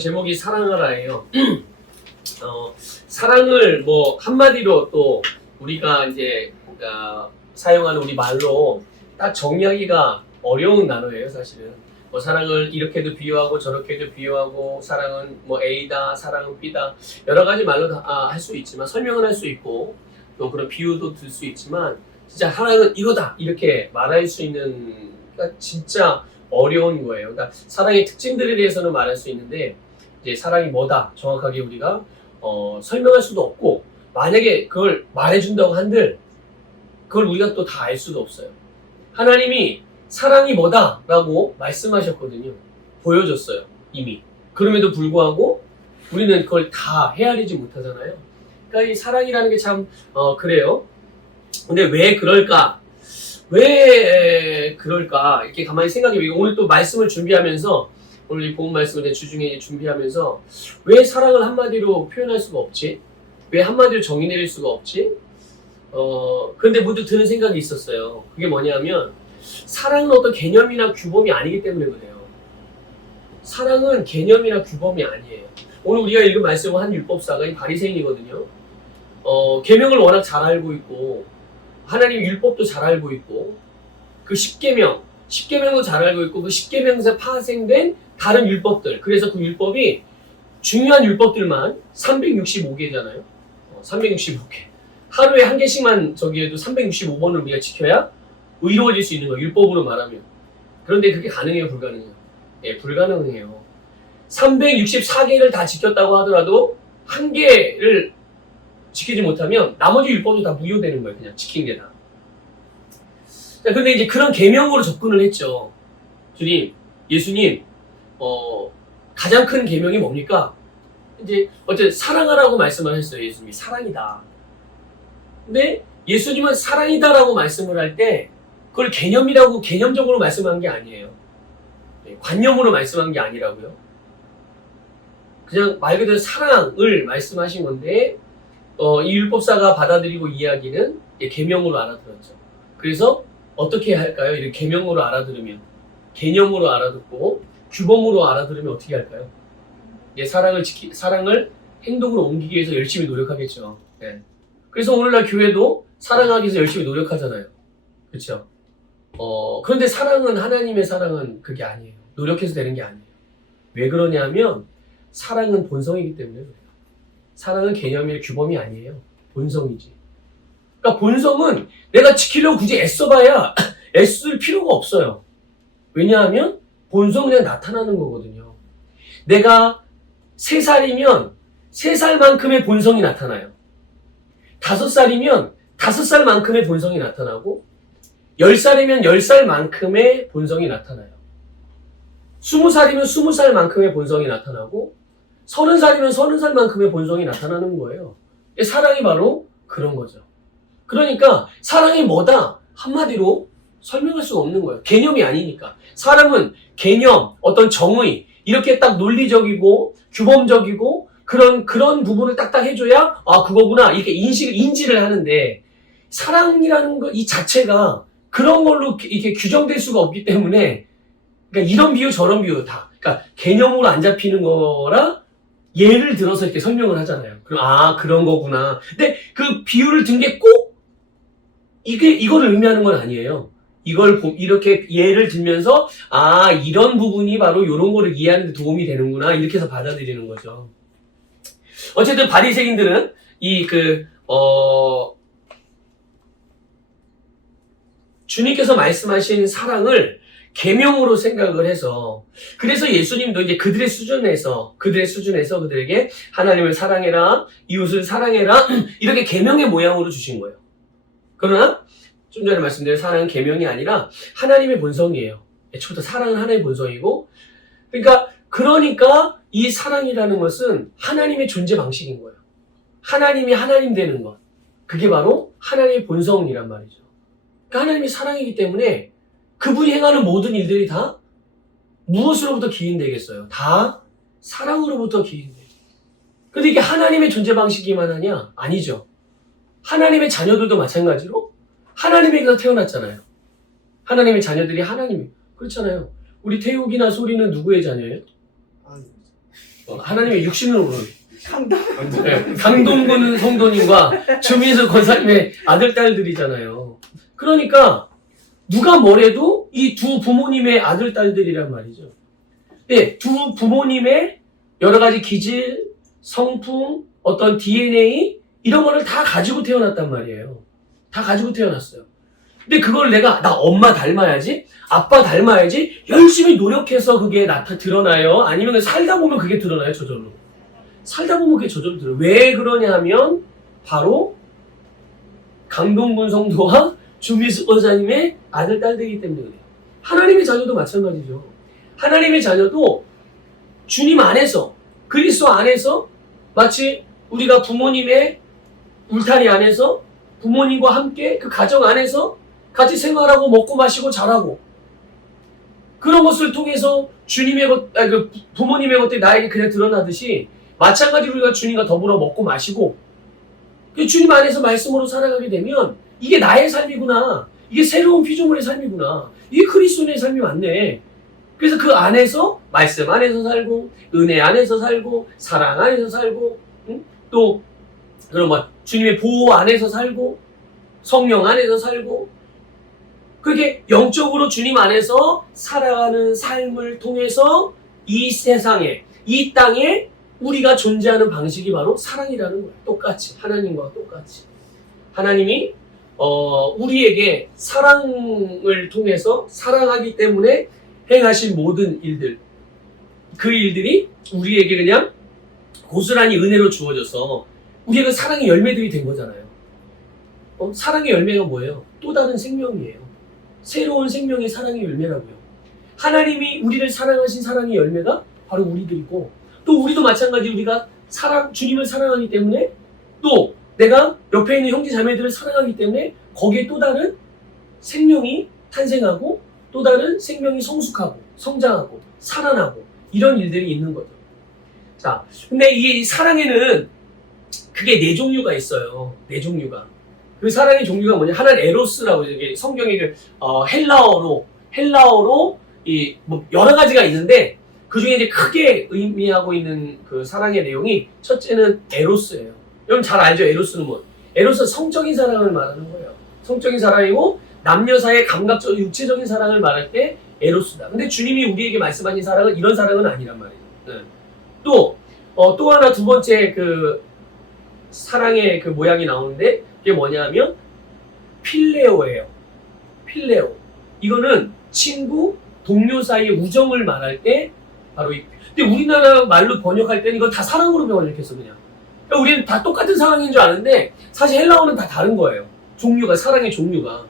제목이 사랑하라예요. 사랑을 뭐 한마디로 또 우리가 이제 사용하는 우리 말로 딱 정의하기가 어려운 단어예요, 사실은. 뭐 사랑을 이렇게도 비유하고 저렇게도 비유하고 사랑은 뭐 A다, 사랑은 B다 여러 가지 말로 다 할 수 있지만 설명은 할 수 있고 또 그런 비유도 들 수 있지만 진짜 사랑은 이거다 이렇게 말할 수 있는 진짜 어려운 거예요. 그러니까 사랑의 특징들에 대해서는 말할 수 있는데 이제 사랑이 뭐다 정확하게 우리가 설명할 수도 없고 만약에 그걸 말해준다고 한들 그걸 우리가 또 다 알 수도 없어요. 하나님이 사랑이 뭐다 라고 말씀하셨거든요. 보여줬어요 이미. 그럼에도 불구하고 우리는 그걸 다 헤아리지 못하잖아요. 그러니까 이 사랑이라는 게 참 그래요. 근데 왜 그럴까? 왜 그럴까? 이렇게 가만히 생각해보고 오늘 또 말씀을 준비하면서 오늘 이 복음 말씀을 주중에 준비하면서 왜 사랑을 한마디로 표현할 수가 없지? 왜 한마디로 정의 내릴 수가 없지? 그런데 문득 드는 생각이 있었어요. 그게 뭐냐면 사랑은 어떤 개념이나 규범이 아니기 때문에 그래요. 사랑은 개념이나 규범이 아니에요. 오늘 우리가 읽은 말씀은 한 율법사가 이 바리새인이거든요. 계명을 워낙 잘 알고 있고 하나님 율법도 잘 알고 있고 그 십계명도 잘 알고 있고 그 십계명에서 파생된 다른 율법들, 그래서 그 율법이 중요한 율법들만 365개잖아요. 365개. 하루에 한 개씩만 저기에도 365번을 우리가 지켜야 의로워질 수 있는 거예요. 율법으로 말하면. 그런데 그게 가능해요, 불가능해요? 예, 불가능해요. 364개를 다 지켰다고 하더라도 한 개를 지키지 못하면 나머지 율법도 다 무효되는 거예요. 그냥 지킨 게 다. 근데 이제 그런 계명으로 접근을 했죠. 예수님, 가장 큰 계명이 뭡니까? 이제 어쨌든 사랑하라고 말씀을 했어요. 예수님이 사랑이다. 근데 예수님은 사랑이다라고 말씀을 할 때 그걸 개념적으로 말씀한 게 아니에요. 관념으로 말씀한 게 아니라고요. 그냥 말 그대로 사랑을 말씀하신 건데 이 율법사가 받아들이고 이야기는 계명으로 알아들었죠. 그래서 어떻게 할까요? 이렇게 계명으로 알아들으면, 개념으로 알아듣고 규범으로 알아들으면 어떻게 할까요? 사랑을 행동으로 옮기기 위해서 열심히 노력하겠죠. 네. 그래서 오늘날 교회도 사랑하기 위해서 열심히 노력하잖아요. 그렇죠? 그런데 하나님의 사랑은 그게 아니에요. 노력해서 되는 게 아니에요. 왜 그러냐면 사랑은 본성이기 때문에 그래요. 사랑은 개념이나 규범이 아니에요. 본성이지. 그러니까 본성은 내가 지키려고 굳이 애써봐야 애쓸 필요가 없어요. 왜냐하면 본성은 그냥 나타나는 거거든요. 내가 3살이면 3살만큼의 본성이 나타나요. 5살이면 5살만큼의 본성이 나타나고 10살이면 10살만큼의 본성이 나타나요. 20살이면 20살만큼의 본성이 나타나고 30살이면 30살만큼의 본성이 나타나는 거예요. 사랑이 바로 그런 거죠. 그러니까 사랑이 뭐다? 한마디로 설명할 수가 없는 거예요. 개념이 아니니까. 사람은 개념, 어떤 정의 이렇게 딱 논리적이고 규범적이고 그런 부분을 딱딱 해줘야 그거구나 이렇게 인지를 하는데 사랑이라는 거 이 자체가 그런 걸로 이렇게 규정될 수가 없기 때문에 그러니까 이런 비유 저런 비유 다 그러니까 개념으로 안 잡히는 거라 예를 들어서 이렇게 설명을 하잖아요. 그럼 그런 거구나. 근데 그 비유를 든 게 꼭 이거를 의미하는 건 아니에요. 이걸 이렇게 예를 들면서 이런 부분이 바로 이런 거를 이해하는 데 도움이 되는구나 이렇게 해서 받아들이는 거죠. 어쨌든 바리새인들은 주님께서 말씀하신 사랑을 계명으로 생각을 해서 그래서 예수님도 이제 그들의 수준에서 그들에게 하나님을 사랑해라, 이웃을 사랑해라 이렇게 계명의 모양으로 주신 거예요. 그러나 좀 전에 말씀드린 사랑은 계명이 아니라 하나님의 본성이에요. 애초부터 사랑은 하나님의 본성이고 그러니까 이 사랑이라는 것은 하나님의 존재 방식인 거예요. 하나님이 하나님 되는 것. 그게 바로 하나님의 본성이란 말이죠. 그러니까 하나님이 사랑이기 때문에 그분이 행하는 모든 일들이 다 무엇으로부터 기인되겠어요? 다 사랑으로부터 기인돼요. 근데 이게 하나님의 존재 방식이만 하냐? 아니죠. 하나님의 자녀들도 마찬가지로 하나님에게서 태어났잖아요. 하나님의 자녀들이 그렇잖아요. 우리 태욱이나 소리는 누구의 자녀예요? 하나님의 육신으로 오는 강동. 강동근 성도님과 주민수 권사님의 아들, 딸들이잖아요. 그러니까 누가 뭐래도 이 두 부모님의 아들, 딸들이란 말이죠. 네, 두 부모님의 여러 가지 기질, 성품, 어떤 DNA 이런 거를 다 가지고 태어났단 말이에요. 다 가지고 태어났어요. 근데 그걸 내가 나 엄마 닮아야지, 아빠 닮아야지 열심히 노력해서 그게 드러나요? 아니면 살다 보면 그게 드러나요? 저절로. 살다 보면 그게 저절로 드러나요. 왜 그러냐 하면 바로 강동근 성도와 주미수 권사님의 아들, 딸들이기 때문에 그래요. 하나님의 자녀도 마찬가지죠. 하나님의 자녀도 주님 안에서, 그리스도 안에서 마치 우리가 부모님의 울타리 안에서 부모님과 함께 그 가정 안에서 같이 생활하고 먹고 마시고 자라고 그런 것을 통해서 주님의 그 부모님의 것들이 나에게 그냥 드러나듯이 마찬가지로 우리가 주님과 더불어 먹고 마시고 그 주님 안에서 말씀으로 살아가게 되면 이게 나의 삶이구나. 이게 새로운 피조물의 삶이구나. 이게 그리스도의 삶이 맞네. 그래서 그 안에서 말씀 안에서 살고 은혜 안에서 살고 사랑 안에서 살고 또 그런 주님의 보호 안에서 살고 성령 안에서 살고 그렇게 영적으로 주님 안에서 살아가는 삶을 통해서 이 세상에 이 땅에 우리가 존재하는 방식이 바로 사랑이라는 거예요. 똑같이 하나님과 똑같이 하나님이 우리에게 사랑을 통해서 사랑하기 때문에 행하신 모든 일들 그 일들이 우리에게 그냥 고스란히 은혜로 주어져서 우리의 그 사랑의 열매들이 된 거잖아요. 사랑의 열매가 뭐예요? 또 다른 생명이에요. 새로운 생명의 사랑의 열매라고요. 하나님이 우리를 사랑하신 사랑의 열매가 바로 우리들이고 또 우리도 마찬가지 우리가 주님을 사랑하기 때문에 또 내가 옆에 있는 형제 자매들을 사랑하기 때문에 거기에 또 다른 생명이 탄생하고 또 다른 생명이 성숙하고 성장하고 살아나고 이런 일들이 있는 거죠. 자, 근데 이 사랑에는 그게 네 종류가 있어요. 네 종류가. 그 사랑의 종류가 뭐냐? 하나는 에로스라고 이게 성경에 헬라어로 여러 가지가 있는데 그 중에 이제 크게 의미하고 있는 그 사랑의 내용이 첫째는 에로스예요. 여러분 잘 알죠? 에로스는 뭐? 에로스 성적인 사랑을 말하는 거예요. 성적인 사랑이고 남녀 사이의 감각적 육체적인 사랑을 말할 때 에로스다. 근데 주님이 우리에게 말씀하신 사랑은 이런 사랑은 아니란 말이에요. 네. 또 하나 두 번째 그 사랑의 그 모양이 나오는데 그게 뭐냐면 필레오예요. 필레오. 이거는 친구, 동료 사이의 우정을 말할 때 바로 근데 우리나라 말로 번역할 때는 이건 다 사랑으로 번역했어 그냥. 그러니까 우리는 다 똑같은 사랑인 줄 아는데 사실 헬라어는 다 다른 거예요. 종류가 사랑의 종류가.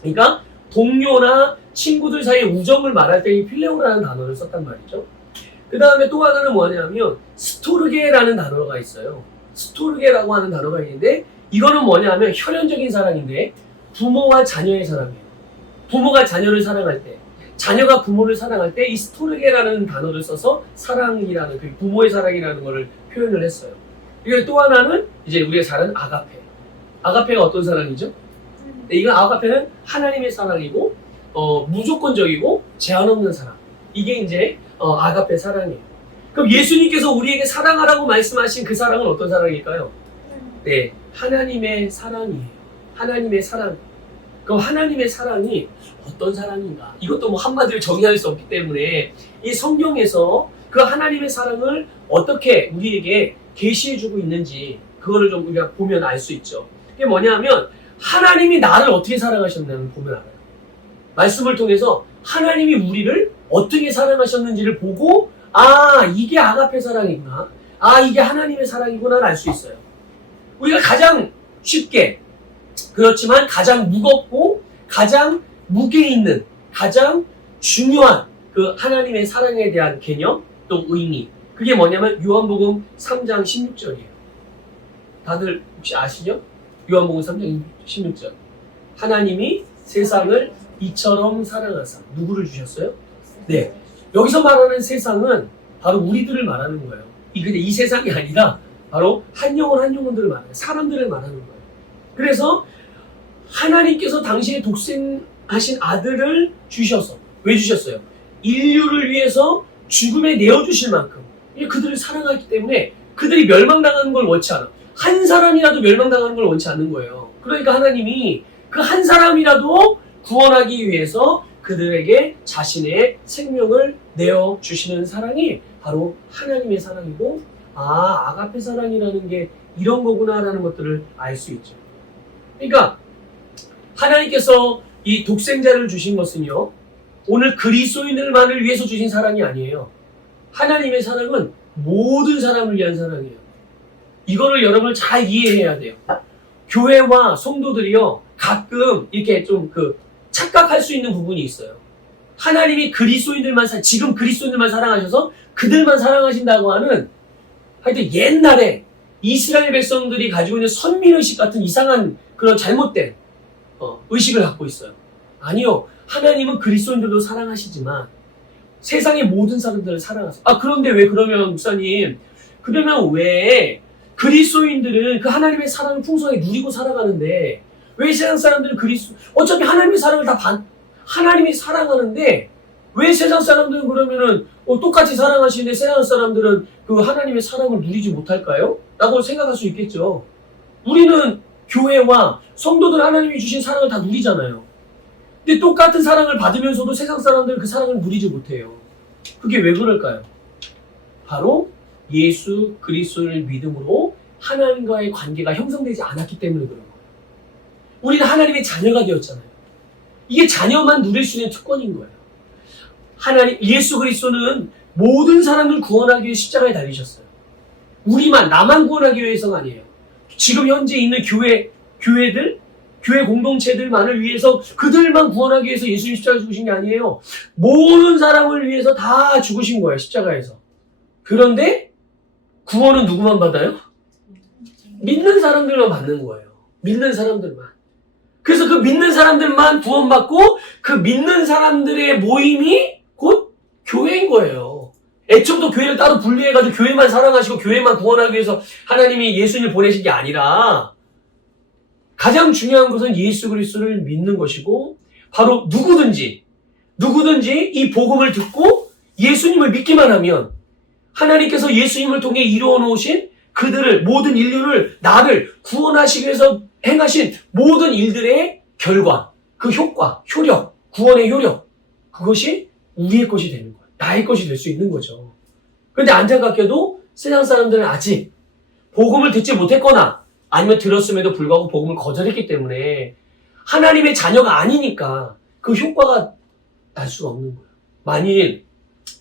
그러니까 동료나 친구들 사이의 우정을 말할 때 이 필레오라는 단어를 썼단 말이죠. 그 다음에 또 하나는 뭐냐면 스토르게라는 단어가 있어요. 스토르게라고 하는 단어가 있는데 이거는 뭐냐면 혈연적인 사랑인데 부모와 자녀의 사랑이에요. 부모가 자녀를 사랑할 때 자녀가 부모를 사랑할 때 이 스토르게라는 단어를 써서 사랑이라는 그 부모의 사랑이라는 것을 표현을 했어요. 그리고 또 하나는 이제 우리가 잘 아는 아가페. 아가페가 어떤 사랑이죠? 이건 아가페는 하나님의 사랑이고 무조건적이고 제한 없는 사랑. 이게 이제 아가페 사랑이에요. 그럼 예수님께서 우리에게 사랑하라고 말씀하신 그 사랑은 어떤 사랑일까요? 네, 하나님의 사랑이에요. 하나님의 사랑. 그럼 하나님의 사랑이 어떤 사랑인가? 이것도 뭐 한마디로 정의할 수 없기 때문에 이 성경에서 그 하나님의 사랑을 어떻게 우리에게 계시해주고 있는지 그거를 좀 우리가 보면 알 수 있죠. 그게 뭐냐면 하나님이 나를 어떻게 사랑하셨냐면 보면 알아요. 말씀을 통해서 하나님이 우리를 어떻게 사랑하셨는지를 보고 이게 아가페 사랑이구나. 이게 하나님의 사랑이구나 알 수 있어요. 우리가 가장 쉽게 그렇지만 가장 무겁고 가장 무게 있는 가장 중요한 그 하나님의 사랑에 대한 개념 또 의미 그게 뭐냐면 요한복음 3장 16절이에요. 다들 혹시 아시죠? 요한복음 3장 16절 하나님이 세상을 이처럼 사랑하사 누구를 주셨어요? 네, 여기서 말하는 세상은 바로 우리들을 말하는 거예요. 근데 이 세상이 아니라 바로 한 영혼들을 말하는 사람들을 말하는 거예요. 그래서 하나님께서 당신의 독생하신 아들을 주셔서 왜 주셨어요? 인류를 위해서 죽음에 내어주실 만큼 그들을 사랑하기 때문에 그들이 멸망당하는 걸 원치 않아. 한 사람이라도 멸망당하는 걸 원치 않는 거예요. 그러니까 하나님이 그 한 사람이라도 구원하기 위해서 그들에게 자신의 생명을 내어주시는 사랑이 바로 하나님의 사랑이고, 아가페 사랑이라는 게 이런 거구나라는 것들을 알 수 있죠. 그러니까 하나님께서 이 독생자를 주신 것은요, 오늘 그리스도인들만을 위해서 주신 사랑이 아니에요. 하나님의 사랑은 모든 사람을 위한 사랑이에요. 이거를 여러분 잘 이해해야 돼요. 교회와 성도들이요, 가끔 이렇게 좀 착각할 수 있는 부분이 있어요. 하나님이 지금 그리스도인들만 사랑하셔서 그들만 사랑하신다고 하는, 하여튼 옛날에 이스라엘 백성들이 가지고 있는 선민의식 같은 이상한 그런 잘못된 의식을 갖고 있어요. 아니요. 하나님은 그리스도인들도 사랑하시지만 세상의 모든 사람들을 사랑하세요. 그런데 왜 그러면 목사님, 그러면 왜 그리스도인들은 그 하나님의 사랑을 풍성하게 누리고 살아가는데 왜 세상 사람들은 어차피 하나님의 사랑을 하나님이 사랑하는데 왜 세상 사람들은 그러면은 똑같이 사랑하시는데 세상 사람들은 그 하나님의 사랑을 누리지 못할까요? 라고 생각할 수 있겠죠. 우리는 교회와 성도들 하나님이 주신 사랑을 다 누리잖아요. 근데 똑같은 사랑을 받으면서도 세상 사람들은 그 사랑을 누리지 못해요. 그게 왜 그럴까요? 바로 예수 그리스도를 믿음으로 하나님과의 관계가 형성되지 않았기 때문에 그런 거예요. 우리는 하나님의 자녀가 되었잖아요. 이게 자녀만 누릴 수 있는 특권인 거예요. 예수 그리스도는 모든 사람을 구원하기 위해 십자가에 달리셨어요. 나만 구원하기 위해서가 아니에요. 지금 현재 있는 교회들, 교회 공동체들만을 위해서 그들만 구원하기 위해서 예수님 십자가에 죽으신 게 아니에요. 모든 사람을 위해서 다 죽으신 거예요, 십자가에서. 그런데 구원은 누구만 받아요? 믿는 사람들만 받는 거예요. 믿는 사람들만. 그래서 그 믿는 사람들만 구원받고 그 믿는 사람들의 모임이 곧 교회인 거예요. 애초부터 교회를 따로 분리해가지고 교회만 사랑하시고 교회만 구원하기 위해서 하나님이 예수님을 보내신 게 아니라 가장 중요한 것은 예수 그리스도를 믿는 것이고, 바로 누구든지 이 복음을 듣고 예수님을 믿기만 하면 하나님께서 예수님을 통해 이루어 놓으신 모든 인류를, 나를 구원하시기 위해서 행하신 모든 일들의 결과, 그 효과, 효력, 구원의 효력, 그것이 우리의 것이 되는 거예요. 나의 것이 될 수 있는 거죠. 그런데 안타깝게도 세상 사람들은 아직 복음을 듣지 못했거나 아니면 들었음에도 불구하고 복음을 거절했기 때문에 하나님의 자녀가 아니니까 그 효과가 날 수가 없는 거예요. 만일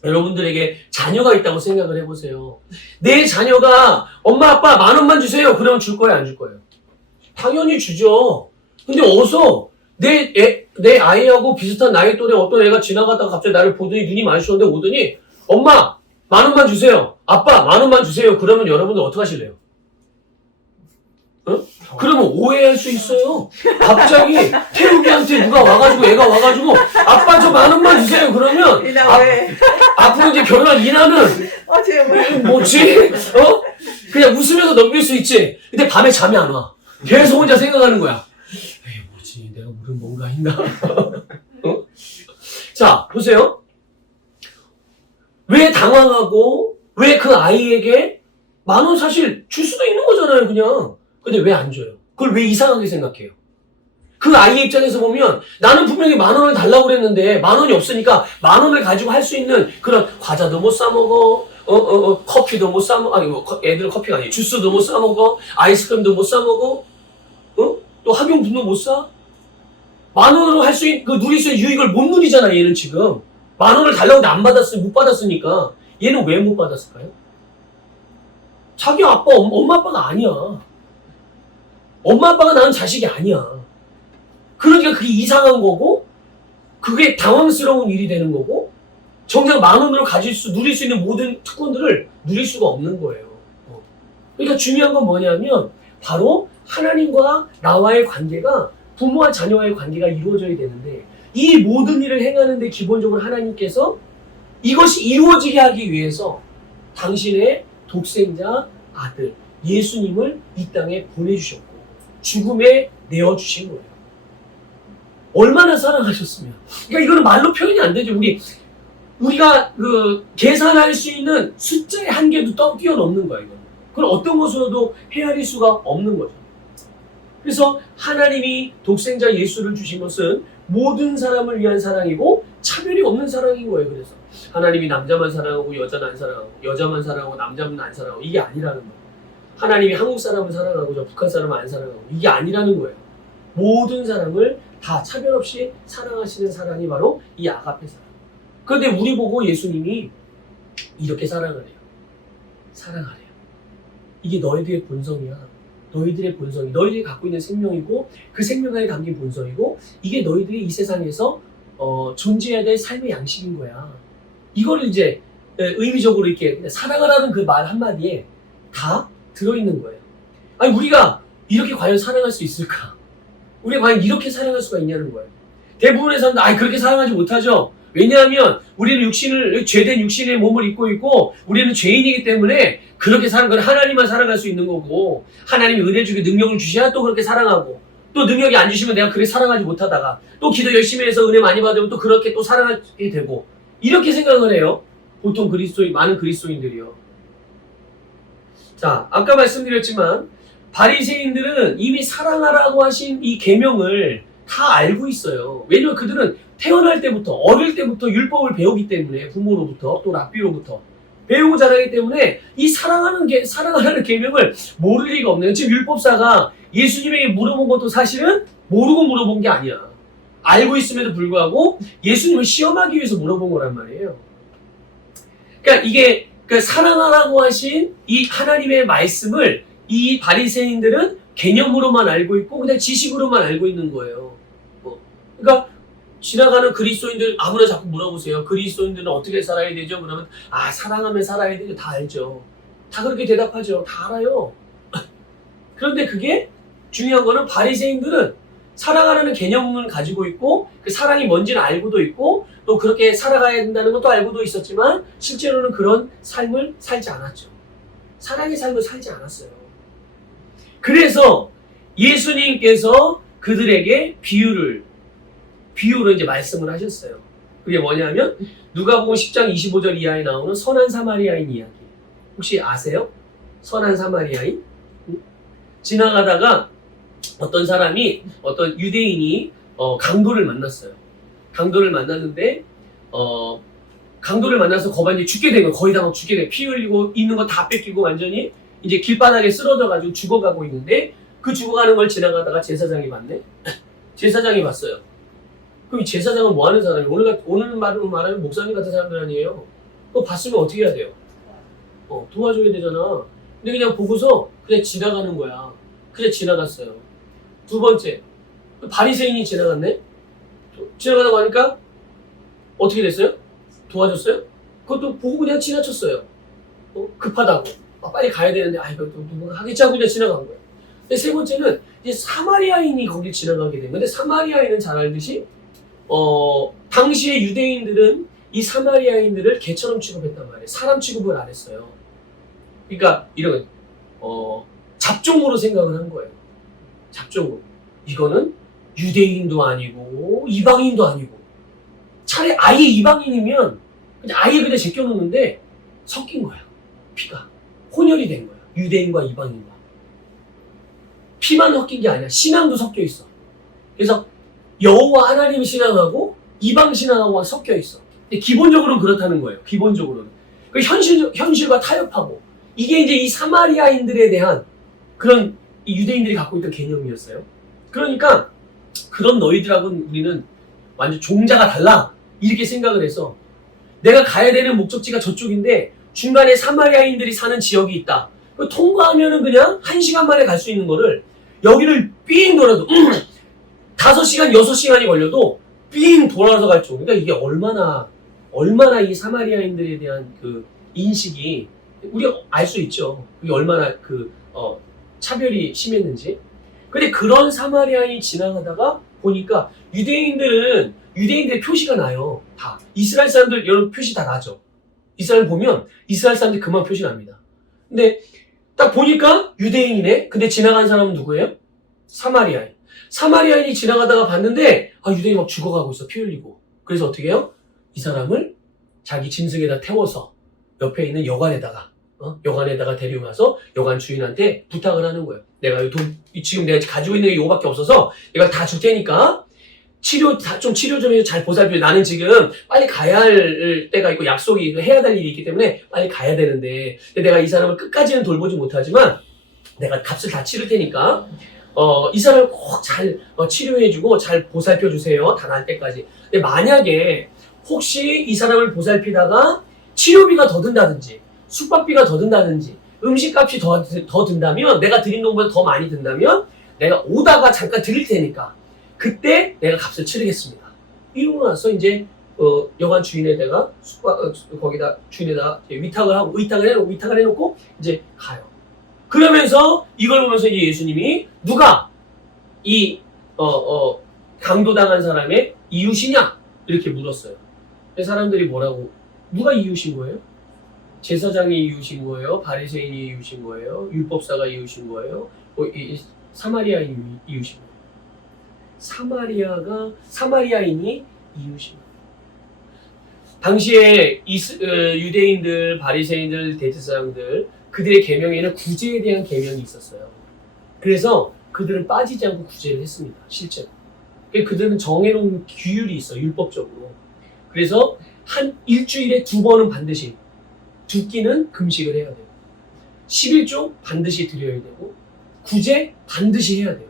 여러분들에게 자녀가 있다고 생각을 해보세요. 내 자녀가 엄마 아빠 10,000원만 주세요. 그러면 줄 거예요, 안 줄 거예요? 당연히 주죠. 근데 어서 내 아이하고 비슷한 나이 또래 어떤 애가 지나가다가 갑자기 나를 보더니 눈이 마주쳤는데 오더니 엄마 10,000원만 주세요. 아빠 10,000원만 주세요. 그러면 여러분들 어떻게 하실래요? 그러면 오해할 수 있어요. 갑자기 태욱이한테 누가 와가지고 애가 와가지고 아빠 저 10,000원만 주세요. 그러면 앞으로 이제 결혼할 이나는 뭐지? 그냥 웃으면서 넘길 수 있지. 근데 밤에 잠이 안 와. 계속 혼자 생각하는 거야. 에이 뭐지? 내가 모르는 뭔가 있나? 자 보세요. 왜 당황하고 왜 그 아이에게 10,000원 사실 줄 수도 있는 거잖아요, 그냥. 근데 왜 안 줘요? 그걸 왜 이상하게 생각해요? 그 아이의 입장에서 보면 나는 분명히 10,000원을 달라고 그랬는데 10,000원이 없으니까 10,000원을 가지고 할 수 있는 그런 과자도 못 사 먹어, 커피도 못 사 먹어, 애들은 커피가 아니에요. 주스도 못 사 먹어, 아이스크림도 못 사 먹어, 또 학용품도 못 사. 10,000원으로 할 수 있는 누릴 수 있는 유익을 못 누리잖아. 얘는 지금 10,000원을 달라고 했는데 못 받았으니까 얘는 왜 못 받았을까요? 자기 엄마 아빠가 아니야. 엄마 아빠가 낳은 자식이 아니야. 그러니까 그게 이상한 거고, 그게 당황스러운 일이 되는 거고, 정작 10,000원으로 누릴 수 있는 모든 특권들을 누릴 수가 없는 거예요. 그러니까 중요한 건 뭐냐면 바로 하나님과 나와의 관계가, 부모와 자녀와의 관계가 이루어져야 되는데, 이 모든 일을 행하는데 기본적으로 하나님께서 이것이 이루어지게 하기 위해서 당신의 독생자 아들 예수님을 이 땅에 보내주셨고 죽음에 내어주신 거예요. 얼마나 사랑하셨으면. 그러니까 이거는 말로 표현이 안 되죠. 우리 우리가 계산할 수 있는 숫자의 한계도 뛰어넘는 거야, 이거. 그걸 어떤 것으로도 헤아릴 수가 없는 거죠. 그래서 하나님이 독생자 예수를 주신 것은 모든 사람을 위한 사랑이고 차별이 없는 사랑인 거예요. 그래서 하나님이 남자만 사랑하고 여자는 안 사랑하고 여자만 사랑하고 남자만 안 사랑하고 이게 아니라는 거예요. 하나님이 한국 사람을 사랑하고 저 북한 사람을 안 사랑하고 이게 아니라는 거예요. 모든 사람을 다 차별 없이 사랑하시는 사랑이 바로 이 아가페 사랑. 그런데 우리 보고 예수님이 이렇게 사랑하래요. 사랑하래요. 이게 너희들의 본성이야. 너희들의 본성이, 너희들이 갖고 있는 생명이고 그 생명 안에 담긴 본성이고 이게 너희들이 이 세상에서 존재해야 될 삶의 양식인 거야. 이거를 이제 의미적으로 이렇게 사랑하라는 그 말 한마디에 다 들어있는 거예요. 아니 우리가 이렇게 과연 사랑할 수 있을까? 우리가 과연 이렇게 사랑할 수가 있냐는 거예요. 대부분의 사람들 그렇게 사랑하지 못하죠. 왜냐하면 우리는 죄된 육신의 몸을 입고 있고 우리는 죄인이기 때문에 그렇게 사는 건 하나님만 사랑할 수 있는 거고 하나님이 은혜 주고 능력을 주셔야 또 그렇게 사랑하고 또 능력이 안 주시면 내가 그렇게 사랑하지 못하다가 또 기도 열심히 해서 은혜 많이 받으면 또 그렇게 또 사랑하게 되고 이렇게 생각을 해요. 보통 많은 그리스도인들이요. 자, 아까 말씀드렸지만 바리새인들은 이미 사랑하라고 하신 이 계명을 다 알고 있어요. 왜냐면 그들은 태어날 때부터 어릴 때부터 율법을 배우기 때문에 부모로부터 또 랍비로부터 배우고 자라기 때문에 이 사랑하는 계명을 모를 리가 없네요. 지금 율법사가 예수님에게 물어본 것도 사실은 모르고 물어본 게 아니야. 알고 있음에도 불구하고 예수님을 시험하기 위해서 물어본 거란 말이에요. 그러니까 이게 사랑하라고 하신 이 하나님의 말씀을 이 바리새인들은 개념으로만 알고 있고 그냥 지식으로만 알고 있는 거예요. 그러니까 지나가는 그리스도인들 아무나 자꾸 물어보세요. 그리스도인들은 어떻게 살아야 되죠? 그러면 사랑하며 살아야 되죠. 다 알죠. 다 그렇게 대답하죠. 다 알아요. 그런데 그게 중요한 거는 바리새인들은 사랑하라는 개념을 가지고 있고 그 사랑이 뭔지는 알고도 있고 또 그렇게 살아가야 된다는 것도 알고도 있었지만 실제로는 그런 삶을 살지 않았죠. 사랑의 삶을 살지 않았어요. 그래서 예수님께서 그들에게 비유로 이제 말씀을 하셨어요. 그게 뭐냐면 누가복음 10장 25절 이하에 나오는 선한 사마리아인 이야기. 혹시 아세요? 선한 사마리아인? 지나가다가 어떤 유대인이 강도를 만났어요. 강도를 만났는데 강도를 만나서 거반이 죽게 된 거예요. 거의 다 죽게 돼. 피 흘리고 있는 거 다 뺏기고 완전히 이제 길바닥에 쓰러져가지고 죽어가고 있는데 그 죽어가는 걸 지나가다가 제사장이 봤네. 제사장이 봤어요. 그럼 이 제사장은 뭐 하는 사람이에요? 오늘 말하면 목사님 같은 사람들 아니에요. 그거 봤으면 어떻게 해야 돼요? 도와줘야 되잖아. 근데 그냥 보고서 그냥 지나가는 거야. 그냥 지나갔어요. 두 번째, 바리새인이 지나갔네? 지나가다고 하니까 어떻게 됐어요? 도와줬어요? 그것도 보고 그냥 지나쳤어요. 급하다고. 빨리 가야 되는데, 이거 누군가 하겠지 하고 그냥 지나간 거예요. 근데 세 번째는 이제 사마리아인이 거길 지나가게 된 건데, 사마리아인은 잘 알듯이, 당시의 유대인들은 이 사마리아인들을 개처럼 취급했단 말이에요. 사람 취급을 안 했어요. 그러니까 이런 잡종으로 생각을 한 거예요. 잡종으로. 이거는 유대인도 아니고 이방인도 아니고 차라리 아예 이방인이면 아예 그냥 제껴놓는데 섞인 거야. 피가. 혼혈이 된 거야. 유대인과 이방인과. 피만 섞인 게 아니야. 신앙도 섞여 있어. 그래서 여호와 하나님 신앙하고 이방 신앙하고 섞여 있어. 근데 기본적으로는 그렇다는 거예요. 기본적으로는. 그 현실과 타협하고 이게 이제 이 사마리아인들에 대한 그런 유대인들이 갖고 있던 개념이었어요. 그러니까 그런 너희들하고는 우리는 완전 종자가 달라 이렇게 생각을 해서 내가 가야 되는 목적지가 저쪽인데 중간에 사마리아인들이 사는 지역이 있다. 통과하면은 그냥 1시간 만에 갈 수 있는 거를 여기를 삥 돌아도 5시간, 6시간이 걸려도 삥 돌아서 갈 정도. 그러니까 이게 얼마나 이 사마리아인들에 대한 그 인식이 우리가 알 수 있죠. 그게 얼마나 차별이 심했는지. 근데 그런 사마리아인이 지나가다가 보니까 유대인들의 표시가 나요. 다. 이스라엘 사람들 여러분 표시 다 나죠. 이스라엘 보면 이스라엘 사람들 그만 표시 납니다. 근데 딱 보니까 유대인이네. 근데 지나간 사람은 누구예요? 사마리아인. 사마리아인이 지나가다가 봤는데 유대인이 막 죽어가고 있어. 피 흘리고. 그래서 어떻게 해요? 이 사람을 자기 짐승에다 태워서 옆에 있는 여관에다가 데려가서 여관 주인한테 부탁을 하는 거예요. 내가 지금 내가 가지고 있는 게 이거밖에 없어서 내가 다 줄 테니까 치료 좀 해서 잘 보살펴. 나는 지금 빨리 가야 할 때가 있고 약속이 해야 될 일이 있기 때문에 빨리 가야 되는데 내가 이 사람을 끝까지는 돌보지 못하지만 내가 값을 다 치를 테니까 이 사람을 꼭 잘 치료해주고 잘 보살펴 주세요. 다 나을 때까지. 근데 만약에 혹시 이 사람을 보살피다가 치료비가 더 든다든지 숙박비가 더 든다든지 음식값이 더 든다면 내가 드린 돈보다 더 많이 든다면 내가 오다가 잠깐 드릴 테니까 그때 내가 값을 치르겠습니다. 이러고 나서 이제 여관 주인에다가 거기다 주인에다가 위탁을 해놓고 이제 가요. 그러면서 이걸 보면서 이제 예수님이 누가 이 강도당한 사람의 이웃이냐 이렇게 물었어요. 사람들이 뭐라고? 누가 이웃인 거예요? 제사장이 이웃인 거예요? 바리새인이 이웃인 거예요? 율법사가 이웃인 거예요? 사마리아인이 이웃인 거예요? 사마리아인이 이웃인 거예요. 당시에 유대인들, 바리새인들, 대제사장들 그들의 계명에는 구제에 대한 계명이 있었어요. 그래서 그들은 빠지지 않고 구제를 했습니다. 실제로. 그들은 정해놓은 규율이 있어요. 율법적으로. 그래서 한 일주일에 2번은 반드시, 2끼는 금식을 해야 돼요. 11조 반드시 드려야 되고 구제 반드시 해야 돼요.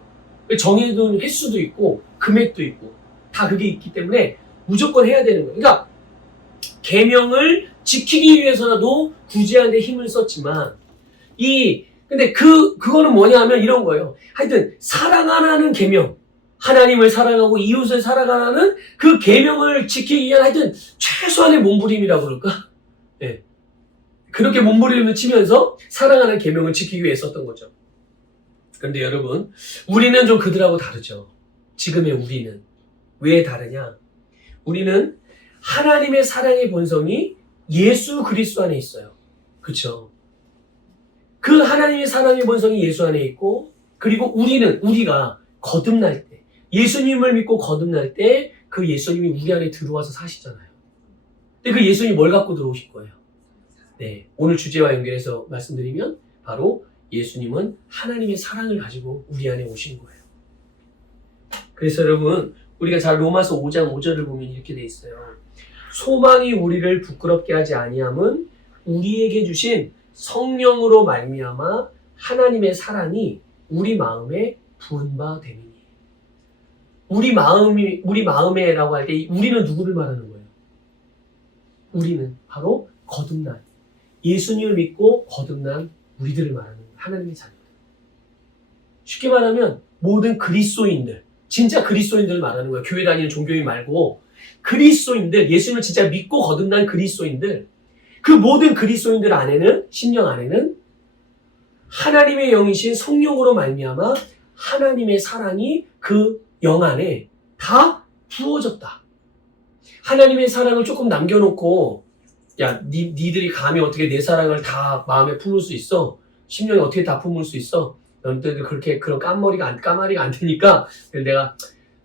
정해놓은 횟수도 있고 금액도 있고 다 그게 있기 때문에 무조건 해야 되는 거예요. 그러니까 계명을 지키기 위해서라도 구제하는 데 힘을 썼지만 근데 그거는 뭐냐 하면 이런 거예요. 하여튼 사랑하라는 계명, 하나님을 사랑하고 이웃을 사랑하라는 그 계명을 지키기 위한 하여튼 최소한의 몸부림이라고 그럴까? 네. 그렇게 몸부림을 치면서 사랑하는 계명을 지키기 위해 썼던 거죠. 그런데 여러분, 우리는 좀 그들하고 다르죠. 지금의 우리는. 왜 다르냐? 우리는 하나님의 사랑의 본성이 예수 그리스도 안에 있어요. 그쵸? 그 하나님의 사랑의 본성이 예수 안에 있고, 그리고 우리가 거듭날 때, 예수님을 믿고 거듭날 때, 그 예수님이 우리 안에 들어와서 사시잖아요. 근데 그 예수님이 뭘 갖고 들어오실 거예요? 네. 오늘 주제와 연결해서 말씀드리면, 바로 예수님은 하나님의 사랑을 가지고 우리 안에 오신 거예요. 그래서 여러분, 우리가 잘 로마서 5장 5절을 보면 이렇게 돼 있어요. 소망이 우리를 부끄럽게 하지 아니함은 우리에게 주신 성령으로 말미암아 하나님의 사랑이 우리 마음에 부은 바 됨이니. 우리 마음에라고 할 때 우리는 누구를 말하는 거예요? 우리는 바로 거듭난 예수님을 믿고 거듭난 우리들을 말하는 거예요. 하나님의 자녀들. 쉽게 말하면 모든 그리스도인들, 진짜 그리스도인들을 말하는 거예요. 교회 다니는 종교인 말고 그리스도인들, 예수님을 진짜 믿고 거듭난 그리스도인들, 그 모든 그리스도인들 안에는, 심령 안에는 하나님의 영이신 성령으로 말미암아 하나님의 사랑이 그 영 안에 다 부어졌다. 하나님의 사랑을 조금 남겨놓고 야, 니들이 감히 어떻게 내 사랑을 다 마음에 품을 수 있어? 심령에 어떻게 다 품을 수 있어? 너희들 그렇게 그런 까마리가 안 되니까 내가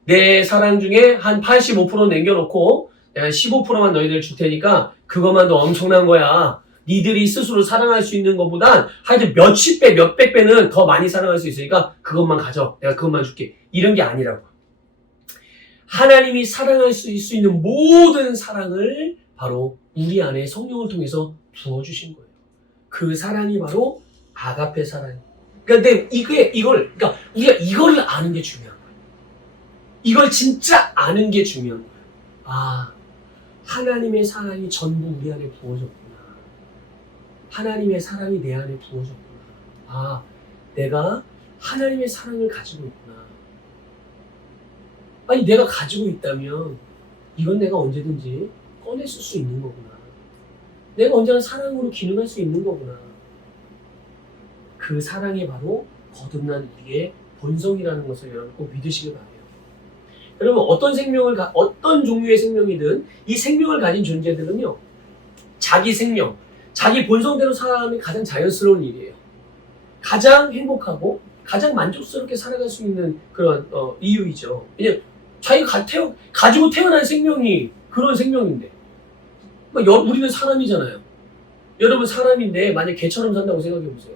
내 사랑 중에 한 85% 남겨놓고 내가 15%만 너희들 줄 테니까 그것만 더 엄청난 거야. 니들이 스스로 사랑할 수 있는 것보단 하여튼 몇십 배, 몇백 배는 더 많이 사랑할 수 있으니까 그것만 가져. 내가 그것만 줄게. 이런 게 아니라고. 하나님이 사랑할 수 있는 모든 사랑을 바로 우리 안에 성령을 통해서 부어주신 거예요. 그 사랑이 바로 아가페 사랑. 그러니까 그러니까 우리가 이걸 아는 게 중요한 거예요. 이걸 진짜 아는 게 중요한 거예요. 아, 하나님의 사랑이 전부 우리 안에 부어졌구나. 하나님의 사랑이 내 안에 부어졌구나. 아, 내가 하나님의 사랑을 가지고 있구나. 아니, 내가 가지고 있다면 이건 내가 언제든지 꺼냈을 수 있는 거구나. 내가 언제나 사랑으로 기능할 수 있는 거구나. 그 사랑이 바로 거듭난 우리의 본성이라는 것을 여러분 꼭 믿으시길 바라요. 여러분, 어떤 종류의 생명이든 이 생명을 가진 존재들은요, 자기 생명, 자기 본성대로 살아가는 가장 자연스러운 일이에요. 가장 행복하고 가장 만족스럽게 살아갈 수 있는 그런 이유이죠. 왜냐면 자기가 가지고 태어난 생명이 그런 생명인데, 우리는 사람이잖아요. 여러분 사람인데 만약 개처럼 산다고 생각해 보세요.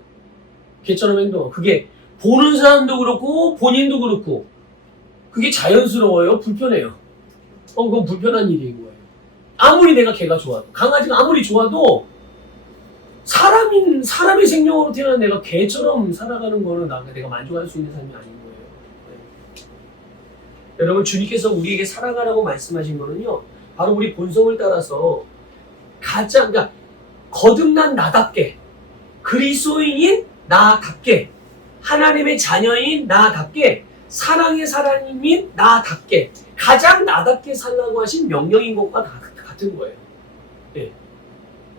개처럼 행동하고 그게 보는 사람도 그렇고 본인도 그렇고 그게 자연스러워요? 불편해요? 그건 불편한 일인 거예요. 아무리 내가 개가 좋아도 강아지가 아무리 좋아도 사람의 생명으로 태어난 내가 개처럼 살아가는 거는 내가 만족할 수 있는 삶이 아닌 거예요. 네. 여러분 주님께서 우리에게 살아가라고 말씀하신 거는요. 바로 우리 본성을 따라서 그러니까 거듭난 나답게 그리스도인인 나답게 하나님의 자녀인 나답게 사랑의 사람인 나답게 가장 나답게 살라고 하신 명령인 것과 같은 거예요. 네.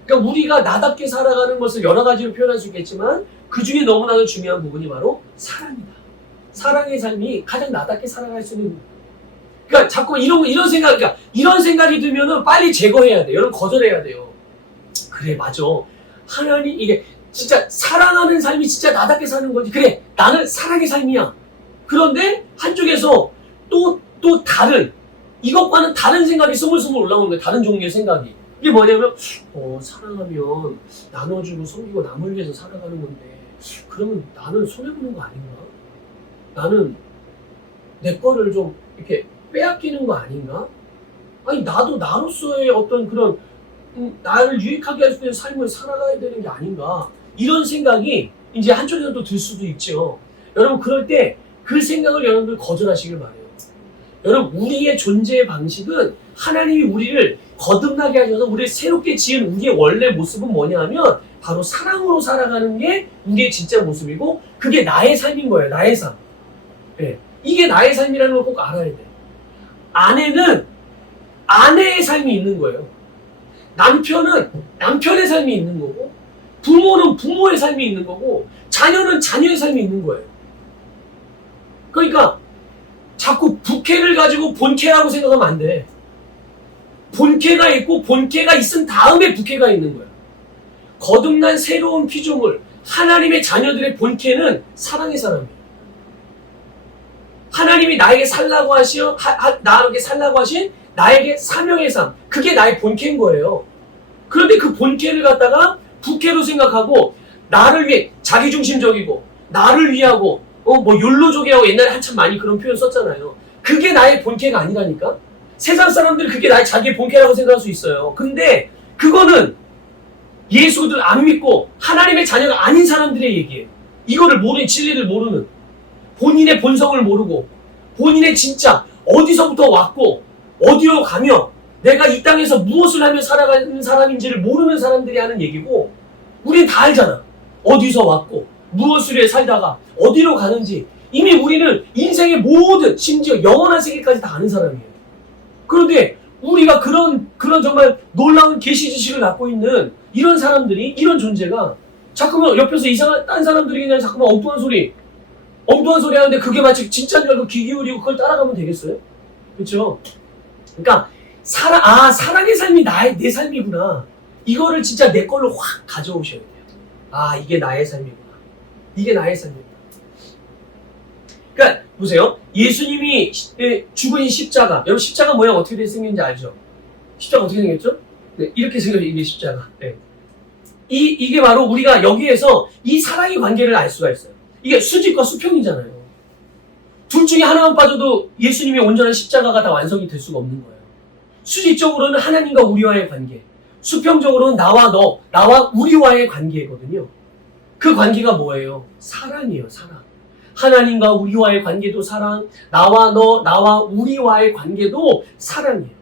그러니까 우리가 나답게 살아가는 것을 여러 가지로 표현할 수 있겠지만 그 중에 너무나도 중요한 부분이 바로 사랑이다. 사랑의 삶이 가장 나답게 살아갈 수 있는. 그러니까 자꾸 이런 생각이 들면은 빨리 제거해야 돼요. 여러분 거절해야 돼요. 그래 맞아. 하나님 이게 진짜 사랑하는 삶이 진짜 나답게 사는 거지. 그래 나는 사랑의 삶이야. 그런데 한쪽에서 또 다른 이것과는 다른 생각이 스물스물 올라오는 거예요. 다른 종류의 생각이. 이게 뭐냐면 사랑하면 나눠주고 섬기고 남을 위해서 살아가는 건데 그러면 나는 손해보는 거 아닌가? 나는 내 거를 좀 이렇게 빼앗기는 거 아닌가? 아니 나도 나로서의 어떤 그런 나를 유익하게 할 수 있는 삶을 살아가야 되는 게 아닌가? 이런 생각이 이제 한쪽에서 또 들 수도 있죠. 여러분 그럴 때 그 생각을 여러분들 거절하시길 바래요. 여러분 우리의 존재의 방식은 하나님이 우리를 거듭나게 하셔서 우리를 새롭게 지은 우리의 원래 모습은 뭐냐 하면 바로 사랑으로 살아가는 게 우리의 진짜 모습이고 그게 나의 삶인 거예요. 나의 삶. 네. 이게 나의 삶이라는 걸 꼭 알아야 돼. 아내는 아내의 삶이 있는 거예요. 남편은 남편의 삶이 있는 거고 부모는 부모의 삶이 있는 거고 자녀는 자녀의 삶이 있는 거예요. 그러니까 자꾸 부캐를 가지고 본캐라고 생각하면 안 돼. 본캐가 있고 본캐가 있은 다음에 부캐가 있는 거야. 거듭난 새로운 피조물 하나님의 자녀들의 본캐는 사랑의 사람이에요. 하나님이 나에게 살라고 나에게 살라고 하신 나에게 사명의 삶 그게 나의 본캐인 거예요. 그런데 그 본캐를 갖다가 부캐로 생각하고 나를 위해 자기중심적이고 나를 위하고 욜로족이라고 옛날에 한참 많이 그런 표현 썼잖아요. 그게 나의 본캐가 아니라니까. 세상 사람들은 그게 자기의 본캐라고 생각할 수 있어요. 근데 그거는 예수를 안 믿고 하나님의 자녀가 아닌 사람들의 얘기예요. 이거를 진리를 모르는 본인의 본성을 모르고 본인의 진짜 어디서부터 왔고 어디로 가며 내가 이 땅에서 무엇을 하며 살아가는 사람인지를 모르는 사람들이 하는 얘기고 우리는 다 알잖아. 어디서 왔고 무엇을 위해 살다가 어디로 가는지 이미 우리는 인생의 모든 심지어 영원한 세계까지 다 아는 사람이에요. 그런데 우리가 그런 정말 놀라운 계시 지식을 갖고 있는 이런 사람들이 이런 존재가 자꾸만 옆에서 이상한 딴 사람들이 그냥 자꾸만 엉뚱한 소리 하는데 그게 마치 진짜인 줄 알고 귀 기울이고 그걸 따라가면 되겠어요? 그렇죠? 그러니까 사랑의 삶이 내 삶이구나. 이거를 진짜 내 걸로 확 가져오셔야 돼요. 이게 나의 삶이구나. 이게 나의 삶이구나. 그러니까 보세요. 예수님이 죽으신 십자가. 여러분 십자가 모양 어떻게 생긴지 알죠? 십자가 어떻게 생겼죠? 네, 이렇게 생겨요. 이게 십자가. 네. 이게 바로 우리가 여기에서 이 사랑의 관계를 알 수가 있어요. 이게 수직과 수평이잖아요. 둘 중에 하나만 빠져도 예수님의 온전한 십자가가 다 완성이 될 수가 없는 거예요. 수직적으로는 하나님과 우리와의 관계, 수평적으로는 나와 우리와의 관계거든요. 그 관계가 뭐예요? 사랑이에요. 사랑. 하나님과 우리와의 관계도 사랑, 나와 우리와의 관계도 사랑이에요.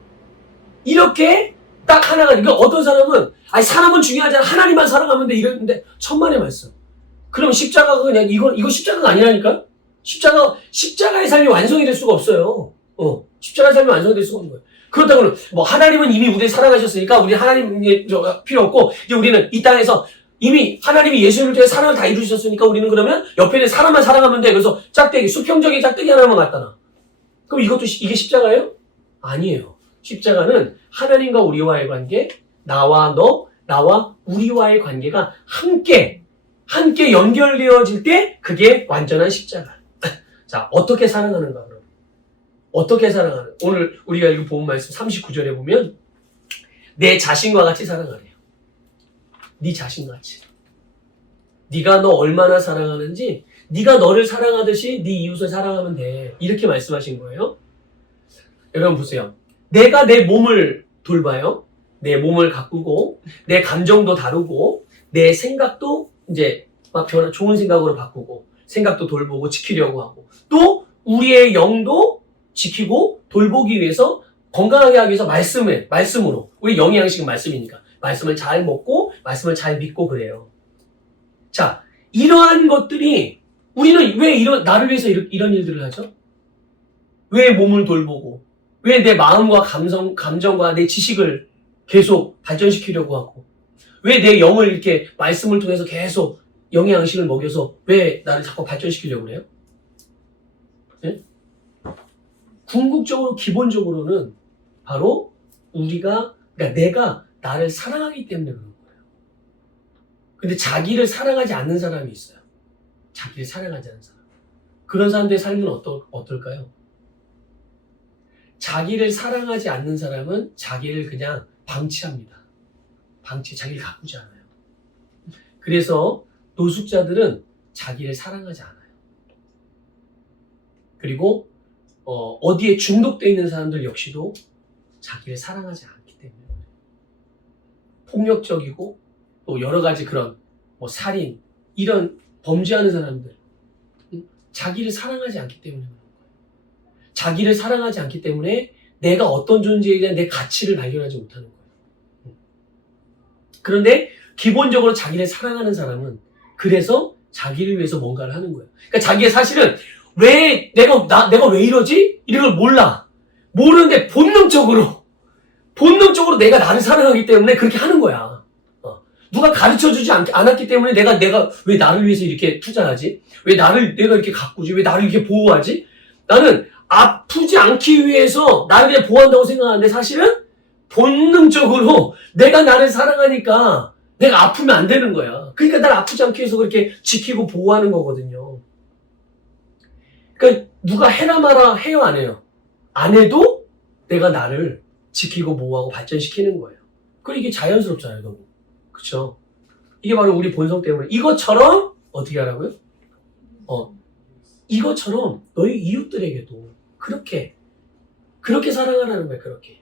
이렇게 딱 하나가, 그러니까 어떤 사람은 중요하지 않아. 하나님만 사랑하면 돼. 이랬는데, 천만의 말씀. 그럼 십자가가 그냥, 이거 십자가가 아니라니까? 십자가의 삶이 완성이 될 수가 없어요. 십자가의 삶이 완성이 될 수가 없는 거예요. 그렇다고는, 하나님은 이미 우리를 사랑하셨으니까, 우리 하나님이 필요 없고, 이제 우리는 이 땅에서 이미 하나님이 예수님을 통해 사랑을 다 이루셨으니까 우리는 그러면 옆에 있는 사람만 사랑하면 돼. 그래서 수평적인 짝대기 하나만 갖다 놔. 그럼 이게 십자가예요? 아니에요. 십자가는 하나님과 우리와의 관계, 나와 우리와의 관계가 함께 연결되어질 때 그게 완전한 십자가. 자, 어떻게 사랑하는가 그럼? 어떻게 사랑하는? 오늘 우리가 이거 본 말씀 39절에 보면 내 자신과 같이 사랑하래요. 네 자신같이. 네가 너 얼마나 사랑하는지 네가 너를 사랑하듯이 네 이웃을 사랑하면 돼. 이렇게 말씀하신 거예요. 여러분 보세요. 내가 내 몸을 돌봐요. 내 몸을 가꾸고 내 감정도 다루고 내 생각도 이제 막 좋은 생각으로 바꾸고 생각도 돌보고 지키려고 하고 또 우리의 영도 지키고 돌보기 위해서 건강하게 하기 위해서 말씀으로 우리 영의 양식은 말씀이니까 말씀을 잘 먹고 말씀을 잘 믿고 그래요. 자, 이러한 것들이 우리는 왜 나를 위해서 이런 일들을 하죠? 왜 몸을 돌보고 왜 내 마음과 감정과 내 지식을 계속 발전시키려고 하고 왜 내 영을 이렇게 말씀을 통해서 계속 영의 양식을 먹여서 왜 나를 자꾸 발전시키려고 그래요? 네? 궁극적으로 기본적으로는 바로 그러니까 내가 나를 사랑하기 때문에 그런 거예요. 근데 자기를 사랑하지 않는 사람이 있어요. 자기를 사랑하지 않는 사람. 그런 사람들의 삶은 어떨까요? 자기를 사랑하지 않는 사람은 자기를 그냥 방치합니다. 자기를 가꾸지 않아요. 그래서 노숙자들은 자기를 사랑하지 않아요. 그리고 어디에 중독되어 있는 사람들 역시도 자기를 사랑하지 않기 때문에 폭력적이고 또 여러 가지 그런 살인 이런 범죄하는 사람들 자기를 사랑하지 않기 때문에 그런 거예요. 자기를 사랑하지 않기 때문에 내가 어떤 존재에 대한 내 가치를 발견하지 못하는 거예요. 그런데 기본적으로 자기를 사랑하는 사람은 그래서 자기를 위해서 뭔가를 하는 거예요. 그러니까 자기의 사실은 왜 내가 왜 이러지? 이런 걸 몰라. 모르는데 본능적으로 내가 나를 사랑하기 때문에 그렇게 하는 거야. 누가 가르쳐주지 않았기 때문에 내가 왜 나를 위해서 이렇게 투자하지? 왜 내가 이렇게 가꾸지? 왜 나를 이렇게 보호하지? 나는 아프지 않기 위해서 나를 그냥 보호한다고 생각하는데 사실은 본능적으로 내가 나를 사랑하니까 내가 아프면 안 되는 거야. 그러니까 날 아프지 않기 위해서 그렇게 지키고 보호하는 거거든요. 그러니까 누가 해라 마라 해요, 안 해요? 안 해도 내가 나를 지키고 보호하고 발전시키는 거예요. 그리고 이게 자연스럽잖아요, 너무. 그쵸? 이게 바로 우리 본성 때문에 이것처럼 어떻게 하라고요? 이것처럼 너희 이웃들에게도 그렇게 사랑하라는 거예요. 그렇게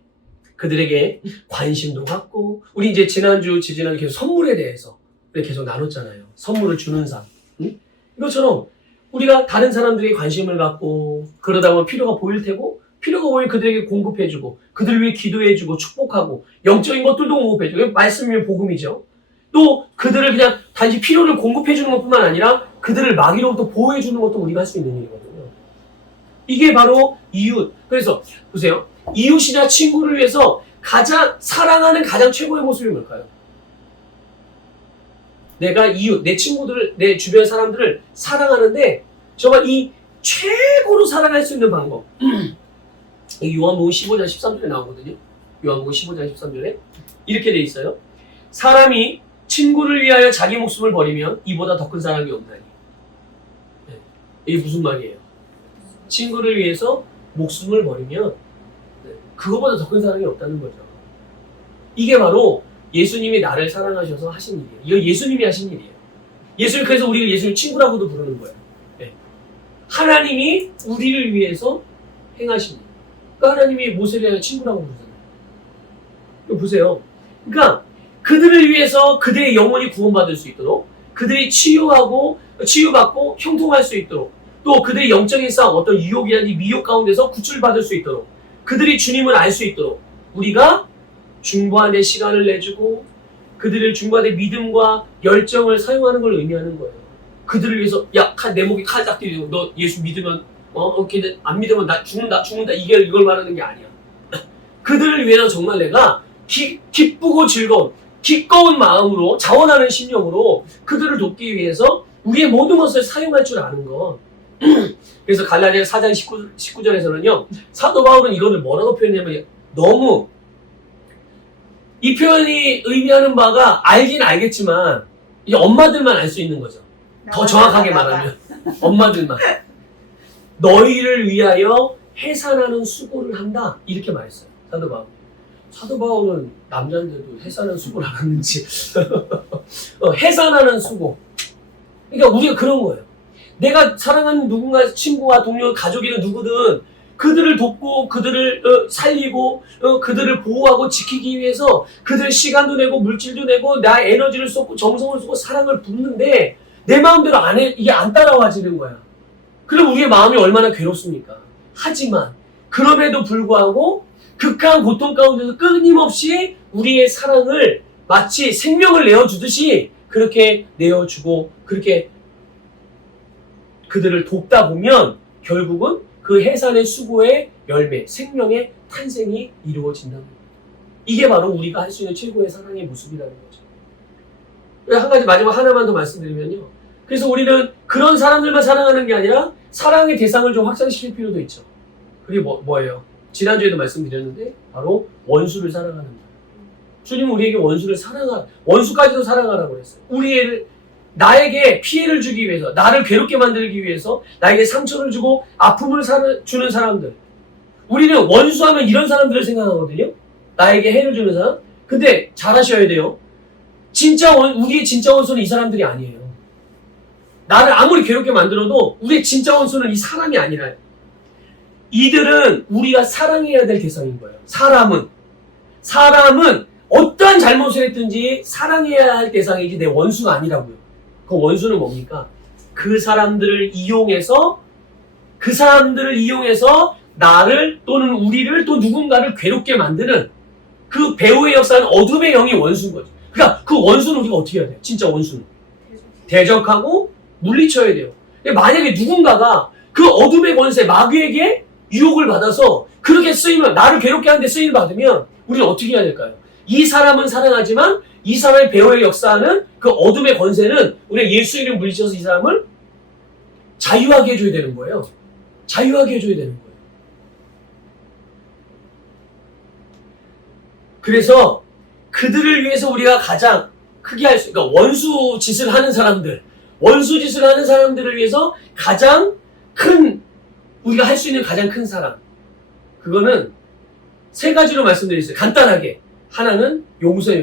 그들에게 관심도 갖고 우리 이제 지난주 계속 선물에 대해서 계속 나눴잖아요. 선물을 주는 삶. 응? 이것처럼 우리가 다른 사람들에게 관심을 갖고 그러다 보면 필요가 보일 테고 필요가 보이면 그들에게 공급해주고 그들을 위해 기도해주고 축복하고 영적인 것들도 공급해주고 말씀이면 복음이죠. 또 그들을 그냥 단지 필요를 공급해주는 것뿐만 아니라 그들을 마귀로부터 보호해주는 것도 우리가 할 수 있는 일이거든요. 이게 바로 이웃. 그래서 보세요. 이웃이나 친구를 위해서 가장 사랑하는 가장 최고의 모습이 뭘까요? 내가 이웃, 내 친구들을, 내 주변 사람들을 사랑하는데 정말 이 최고로 사랑할 수 있는 방법. 요한복음 15장 13절에 나오거든요. 요한복음 15장 13절에 이렇게 돼 있어요. 사람이 친구를 위하여 자기 목숨을 버리면 이보다 더 큰 사랑이 없나니. 네. 이게 무슨 말이에요? 친구를 위해서 목숨을 버리면 그거보다 더 큰 사랑이 없다는 거죠. 이게 바로 예수님이 나를 사랑하셔서 하신 일이에요. 이거 예수님이 하신 일이에요. 그래서 우리를 예수님 친구라고도 부르는 거예요. 네. 하나님이 우리를 위해서 행하신 일. 그러니까 하나님이 모세를 위하여 친구라고 부르잖아요. 이거 보세요. 그러니까 그들을 위해서 그들의 영혼이 구원받을 수 있도록 그들이 치유받고 형통할 수 있도록 또 그들의 영적인 싸움 어떤 유혹이라든지 미혹 가운데서 구출받을 수 있도록 그들이 주님을 알 수 있도록 우리가 중보하는 시간을 내주고 그들을 중보하는 믿음과 열정을 사용하는 걸 의미하는 거예요. 그들을 위해서 내 목에 칼 딱 들이고 너 예수 믿으면 안 믿으면 나 죽는다 이걸 말하는 게 아니야. 그들을 위해서 정말 내가 기쁘고 즐거운 기꺼운 마음으로 자원하는 심령으로 그들을 돕기 위해서 우리의 모든 것을 사용할 줄 아는 것. 그래서 갈라디아 4장 19절에서는요 사도 바울은 이거를 뭐라고 표현하냐면 너무 이 표현이 의미하는 바가 알긴 알겠지만 이제 엄마들만 알 수 있는 거죠. 더 정확하게 말하면 엄마들만 너희를 위하여 해산하는 수고를 한다 이렇게 말했어요. 사도 바울 사도 바울은 남자인데도 해산하는 수고를 안 하는지. 해산하는 수고. 그러니까 우리가 그런 거예요. 내가 사랑하는 누군가 친구와 동료, 가족이든 누구든 그들을 돕고 그들을 살리고 그들을 보호하고 지키기 위해서 그들 시간도 내고 물질도 내고 나 에너지를 쏟고 정성을 쏟고 사랑을 붓는데 내 마음대로 안 해, 이게 안 따라와지는 거야. 그럼 우리의 마음이 얼마나 괴롭습니까? 하지만 그럼에도 불구하고 극한 고통 가운데서 끊임없이 우리의 사랑을 마치 생명을 내어주듯이 그렇게 내어주고 그렇게 그들을 돕다 보면 결국은 그 해산의 수고의 열매, 생명의 탄생이 이루어진다는 거예요. 이게 바로 우리가 할 수 있는 최고의 사랑의 모습이라는 거죠. 한 가지 마지막 하나만 더 말씀드리면요. 그래서 우리는 그런 사람들만 사랑하는 게 아니라 사랑의 대상을 좀 확장시킬 필요도 있죠. 그게 뭐예요? 지난주에도 말씀드렸는데 바로 원수를 사랑하는 거예요. 주님은 우리에게 원수까지도 사랑하라고 그랬어요. 나에게 피해를 주기 위해서, 나를 괴롭게 만들기 위해서, 나에게 상처를 주고 아픔을 주는 사람들. 우리는 원수하면 이런 사람들을 생각하거든요. 나에게 해를 주는 사람. 근데 잘 아셔야 돼요. 우리의 진짜 원수는 이 사람들이 아니에요. 나를 아무리 괴롭게 만들어도 우리의 진짜 원수는 이 사람이 아니라요. 이들은 우리가 사랑해야 될 대상인 거예요. 사람은 어떠한 잘못을 했든지 사랑해야 할 대상이지 내 원수가 아니라고요. 그 원수는 뭡니까? 그 사람들을 이용해서 나를 또는 우리를 또 누군가를 괴롭게 만드는 그 배후의 역사는 어둠의 영이 원수인 거죠. 그러니까 그 원수는 우리가 어떻게 해야 돼요? 진짜 원수는. 대적하고 물리쳐야 돼요. 만약에 누군가가 그 어둠의 권세, 마귀에게 유혹을 받아서 그렇게 쓰이면, 나를 괴롭게 하는데 쓰임을 받으면 우리는 어떻게 해야 될까요? 이 사람은 사랑하지만 이 사람의 배후의 역사는 그 어둠의 권세는 우리가 예수 이름 물리쳐서 이 사람을 자유하게 해줘야 되는 거예요. 자유하게 해줘야 되는 거예요. 그래서 그들을 위해서 우리가 가장 크게 그러니까 원수 짓을 하는 사람들을 위해서 가장 우리가 할 수 있는 가장 큰 사랑. 그거는 세 가지로 말씀드렸어요. 간단하게. 하나는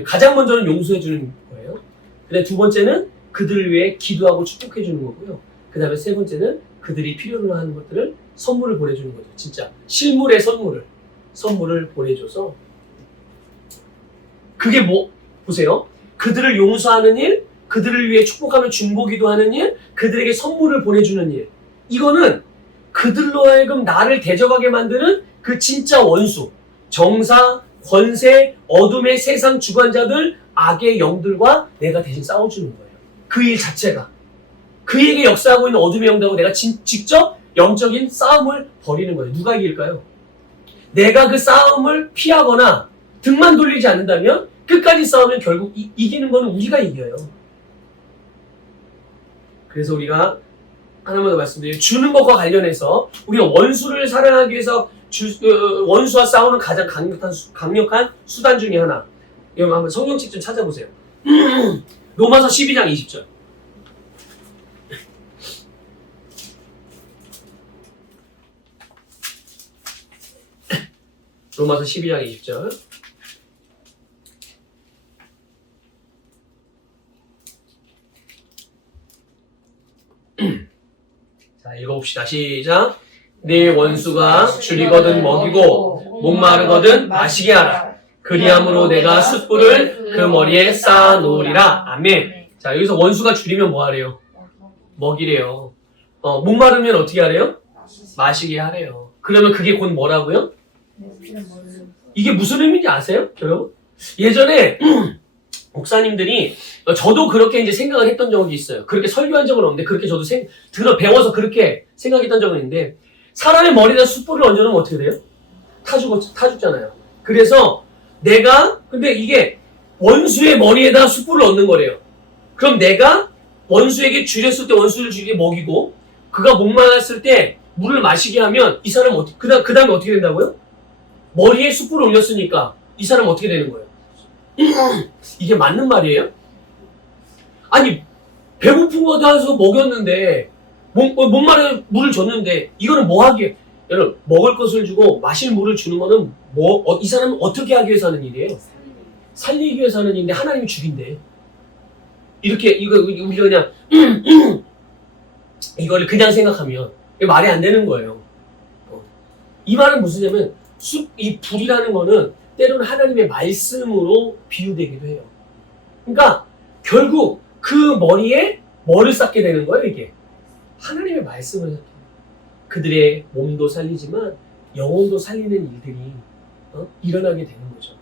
가장 먼저는 용서해 주는 거예요. 그다음에 두 번째는 그들을 위해 기도하고 축복해 주는 거고요. 그 다음에 세 번째는 그들이 필요로 하는 것들을 선물을 보내주는 거죠. 진짜 실물의 선물을 보내줘서 그게 보세요. 그들을 용서하는 일, 그들을 위해 축복하며 중보기도 하는 일, 그들에게 선물을 보내주는 일. 이거는 그들로 하여금 나를 대적하게 만드는 그 진짜 원수, 정사, 권세, 어둠의 세상 주관자들, 악의 영들과 내가 대신 싸워주는 거예요. 그 일 자체가. 그에게 역사하고 있는 어둠의 영들하고 내가 직접 영적인 싸움을 벌이는 거예요. 누가 이길까요? 내가 그 싸움을 피하거나 등만 돌리지 않는다면 끝까지 싸우면 결국 이기는 거는 우리가 이겨요. 그래서 우리가 하나만 더 말씀드리면 주는 것과 관련해서 우리가 원수를 사랑하기 위해서 원수와 싸우는 가장 강력한 수단 중에 하나. 여러분 한번 성경책 좀 찾아보세요. 로마서 12장 20절. 로마서 12장 20절. 자, 읽어봅시다. 시작. 네 원수가 줄이거든 먹이고 목마르거든 마시게 하라. 그리함으로 내가 숯불을 그 머리에 쌓아 놓으리라. 아멘. 자, 여기서 원수가 줄이면 뭐 하래요? 먹이래요. 목마르면 어떻게 하래요? 마시게 하래요. 그러면 그게 곧 뭐라고요? 이게 무슨 의미인지 아세요? 여러분? 예전에 목사님들이 저도 그렇게 이제 생각을 했던 적이 있어요. 그렇게 설교한 적은 없는데 그렇게 저도 배워서 그렇게 생각했던 적은 있는데 사람의 머리에다 숯불을 얹어놓으면 어떻게 돼요? 타죽잖아요. 그래서 근데 이게 원수의 머리에다 숯불을 얹는 거래요. 그럼 내가 원수에게 줄였을 때 원수를 줄이게 먹이고 그가 목말랐을 때 물을 마시게 하면 이 사람은 그 다음에 어떻게 된다고요? 머리에 숯불을 올렸으니까 이 사람은 어떻게 되는 거예요? 이게 맞는 말이에요? 아니 배고픈 거 다 해서 먹였는데 목마르게 물을 줬는데 이거는 뭐하게 여러분 먹을 것을 주고 마실 물을 주는 거는 이 사람은 어떻게 하기 위해서 하는 일이에요? 살리기 위해서 하는 일인데 하나님이 죽인대. 이렇게 우리가 그냥 이거를 그냥 생각하면 말이 안 되는 거예요. 이 말은 무슨냐면 이 불이라는 거는 때로는 하나님의 말씀으로 비유되기도 해요. 그러니까 결국 그 머리에 뭐를 쌓게 되는 거예요, 이게? 하나님의 말씀을 쌓게 돼요. 그들의 몸도 살리지만 영혼도 살리는 일들이 일어나게 되는 거죠.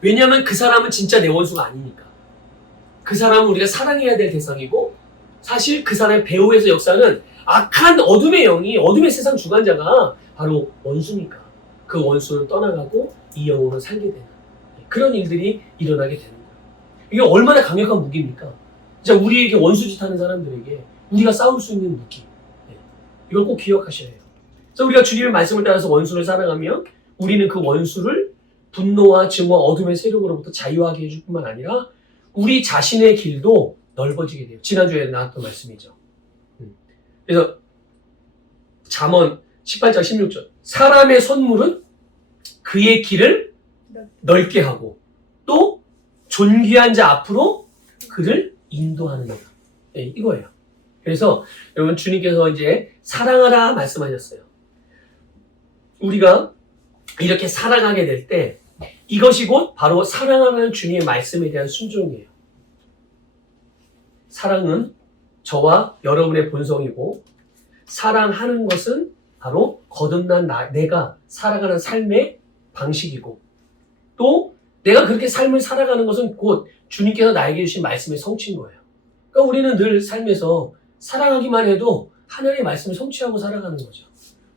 왜냐하면 그 사람은 진짜 내 원수가 아니니까. 그 사람은 우리가 사랑해야 될 대상이고 사실 그 사람의 배후에서 역사는 악한 어둠의 영이 어둠의 세상 주관자가 바로 원수니까 그 원수는 떠나가고 이 영혼은 살게 되는 그런 일들이 일어나게 되는 거예요. 이게 얼마나 강력한 무기입니까? 진짜 우리에게 원수짓 하는 사람들에게 우리가 싸울 수 있는 무기. 이걸 꼭 기억하셔야 해요. 그래서 우리가 주님의 말씀을 따라서 원수를 사랑하면 우리는 그 원수를 분노와 증오와 어둠의 세력으로부터 자유하게 해줄 뿐만 아니라 우리 자신의 길도 넓어지게 돼요. 지난주에 나왔던 말씀이죠. 그래서 잠언 18장 16절 사람의 선물은 그의 길을 넓게 하고 또 존귀한 자 앞으로 그를 인도하느니라. 네, 이거예요. 그래서 여러분 주님께서 이제 사랑하라 말씀하셨어요. 우리가 이렇게 살아가게 될 때 이것이 곧 바로 사랑하라는 주님의 말씀에 대한 순종이에요. 사랑은 저와 여러분의 본성이고 사랑하는 것은 바로 거듭난 내가 살아가는 삶의 방식이고 또 내가 그렇게 삶을 살아가는 것은 곧 주님께서 나에게 주신 말씀의 성취인 거예요. 그러니까 우리는 늘 삶에서 사랑하기만 해도 하나님의 말씀을 성취하고 살아가는 거죠.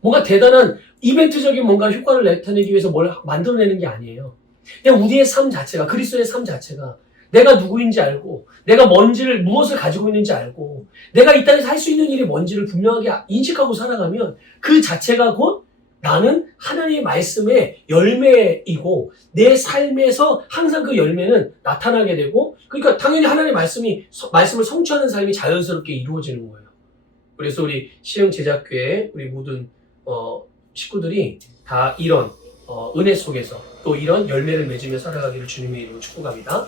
뭔가 대단한 이벤트적인 뭔가 효과를 나타내기 위해서 뭘 만들어내는 게 아니에요. 그냥 우리의 삶 자체가 그리스도의 삶 자체가 내가 누구인지 알고 내가 무엇을 가지고 있는지 알고 내가 이 땅에서 할 수 있는 일이 뭔지를 분명하게 인식하고 살아가면 그 자체가 곧 나는 하나님의 말씀의 열매이고 내 삶에서 항상 그 열매는 나타나게 되고 그러니까 당연히 하나님의 말씀을 성취하는 삶이 자연스럽게 이루어지는 거예요. 그래서 우리 시흥제자교회 우리 모든 식구들이 다 이런 은혜 속에서 또 이런 열매를 맺으며 살아가기를 주님의 이름으로 축복합니다.